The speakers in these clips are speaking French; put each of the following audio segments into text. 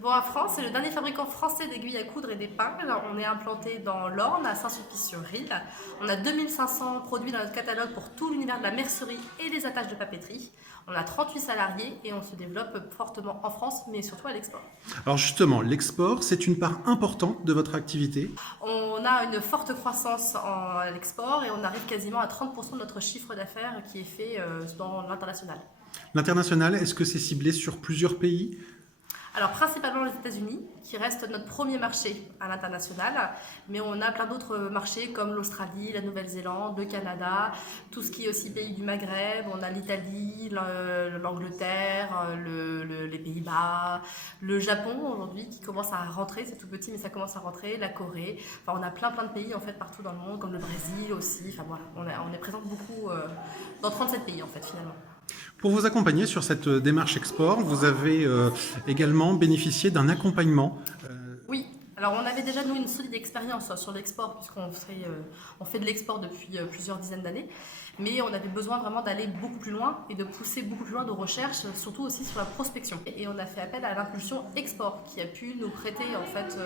Boa France, c'est le dernier fabricant français d'aiguilles à coudre et d'épingles. On est implanté dans l'Orne, à Saint-Sulpice-sur-Rille. On a 2500 produits dans notre catalogue pour tout l'univers de la mercerie et des attaches de papeterie. On a 38 salariés et on se développe fortement en France, mais surtout à l'export. Alors justement, l'export, c'est une part importante de votre activité. On a une forte croissance à l'export et on arrive quasiment à 30% de notre chiffre d'affaires qui est fait dans l'international. L'international, est-ce que c'est ciblé sur plusieurs pays? Alors principalement les États-Unis, qui reste notre premier marché à l'international, mais on a plein d'autres marchés comme l'Australie, la Nouvelle-Zélande, le Canada, tout ce qui est aussi pays du Maghreb, on a l'Italie, l'Angleterre, les Pays-Bas, le Japon aujourd'hui qui commence à rentrer, c'est tout petit mais ça commence à rentrer, la Corée, enfin on a plein de pays en fait partout dans le monde, comme le Brésil aussi, enfin voilà, on est présente beaucoup dans 37 pays en fait finalement. Pour vous accompagner sur cette démarche export, vous avez également bénéficié d'un accompagnement. Oui, alors on avait déjà nous une solide expérience sur l'export on fait de l'export depuis plusieurs dizaines d'années, mais on avait besoin vraiment d'aller beaucoup plus loin et de pousser beaucoup plus loin nos recherches, surtout aussi sur la prospection. Et on a fait appel à l'impulsion export qui a pu nous prêter en fait,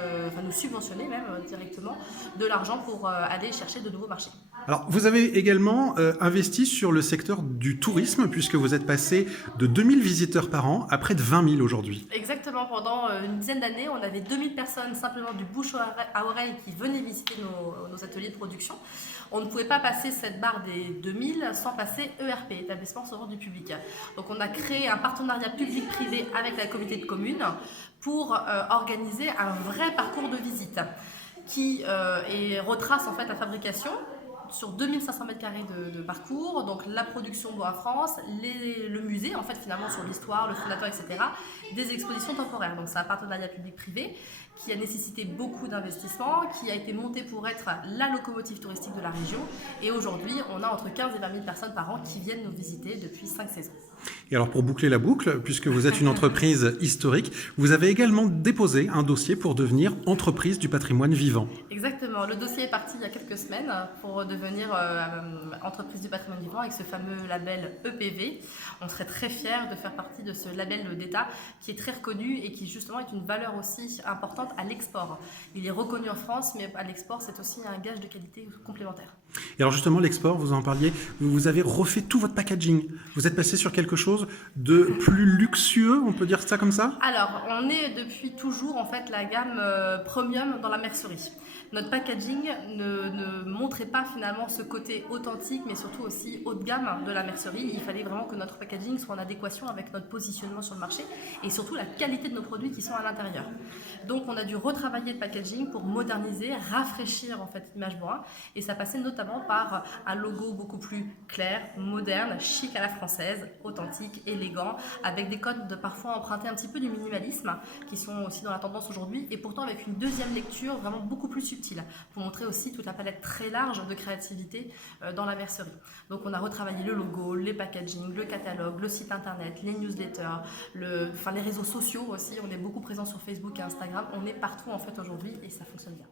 nous subventionner même directement de l'argent pour aller chercher de nouveaux marchés. Alors, vous avez également investi sur le secteur du tourisme, puisque vous êtes passé de 2000 visiteurs par an à près de 20 000 aujourd'hui. Exactement, pendant une dizaine d'années, on avait 2000 personnes simplement du bouche à oreille qui venaient visiter nos ateliers de production. On ne pouvait pas passer cette barre des 2000 sans passer ERP, établissement recevant du public. Donc on a créé un partenariat public-privé avec la communauté de communes pour organiser un vrai parcours de visite qui retrace en fait la fabrication sur 2500 m² de parcours, donc la production Boa France, le musée en fait finalement sur l'histoire, le fondateur, etc., des expositions temporaires. Donc c'est un partenariat public-privé qui a nécessité beaucoup d'investissements, qui a été monté pour être la locomotive touristique de la région. Et aujourd'hui, on a entre 15 et 20 000 personnes par an qui viennent nous visiter depuis 5 saisons. Et alors pour boucler la boucle, puisque vous êtes une entreprise historique, vous avez également déposé un dossier pour devenir entreprise du patrimoine vivant. Exactement, le dossier est parti il y a quelques semaines pour devenir entreprise du patrimoine vivant avec ce fameux label EPV. On serait très fiers de faire partie de ce label d'État qui est très reconnu et qui justement est une valeur aussi importante à l'export. Il est reconnu en France, mais à l'export c'est aussi un gage de qualité complémentaire. Et alors justement, l'export, vous en parliez, vous avez refait tout votre packaging. Vous êtes passé sur quelque chose de plus luxueux, on peut dire ça comme ça? Alors, on est depuis toujours en fait la gamme premium dans la mercerie. Notre packaging ne montrait pas finalement ce côté authentique, mais surtout aussi haut de gamme de la mercerie. Il fallait vraiment que notre packaging soit en adéquation avec notre positionnement sur le marché et surtout la qualité de nos produits qui sont à l'intérieur. Donc, on a dû retravailler le packaging pour moderniser, rafraîchir en fait l'image Boa, et ça passait notamment par un logo beaucoup plus clair, moderne, chic à la française, authentique, élégant, avec des codes parfois empruntés un petit peu du minimalisme, qui sont aussi dans la tendance aujourd'hui, et pourtant avec une deuxième lecture vraiment beaucoup plus subtile, pour montrer aussi toute la palette très large de créativité dans la mercerie. Donc on a retravaillé le logo, les packaging, le catalogue, le site internet, les newsletters, les réseaux sociaux aussi. On est beaucoup présent sur Facebook et Instagram. On est partout en fait aujourd'hui et ça fonctionne bien.